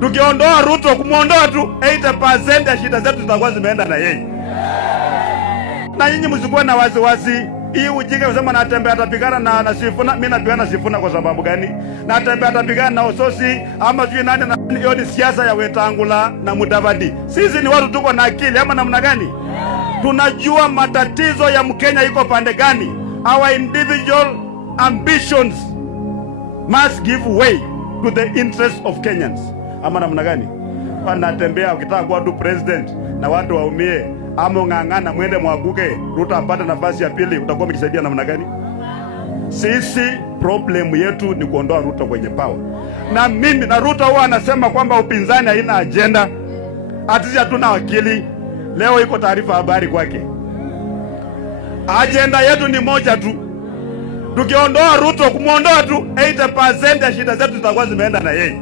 Tukiondoa Ruto, kumuondoa tu 80% ya shida zetu zitakuwa zimeenda na yeye. Na nyinyi msikuwe na wasiwasi. Hii ujinga kusema natembea atapigana na Sifuna, mimi napigana na Sifuna kwa sababu gani? Natembea atapigana na Ososi ama sijui nani, na hiyo ni siasa ya Wetangula na Mudavadi. Sisi ni watu tuko na akili ama namna gani? Tunajua matatizo ya Mkenya iko pande gani. Our individual ambitions must give way to the interests of Kenyans. Ama namna gani? Wanatembea ukitaka kuwa tu president na watu waumie, ama ung'ang'ana mwende mwaguke Ruto apate nafasi ya pili, utakuwa mkisaidia namna gani? Sisi problem yetu ni kuondoa Ruto kwenye power. Na mimi na Ruto huwa anasema kwamba upinzani haina agenda, sisi hatuna akili. Leo iko taarifa habari kwake. Agenda yetu ni moja tu. Tukiondoa Ruto, kumuondoa tu 80% ya shida zetu zitakuwa zimeenda na yeye.